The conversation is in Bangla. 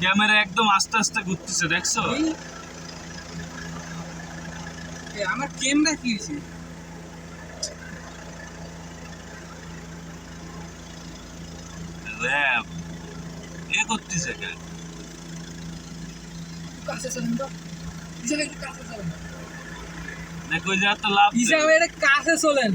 ক্যামেরা একদম আস্তে আস্তে ঘুরতেছে দেখছ? এ, আমার ক্যামেরা কি হয়েছে? র্যাব। এ করতেছে কেন তো। দেখো যে লাভ কাছে চলেন।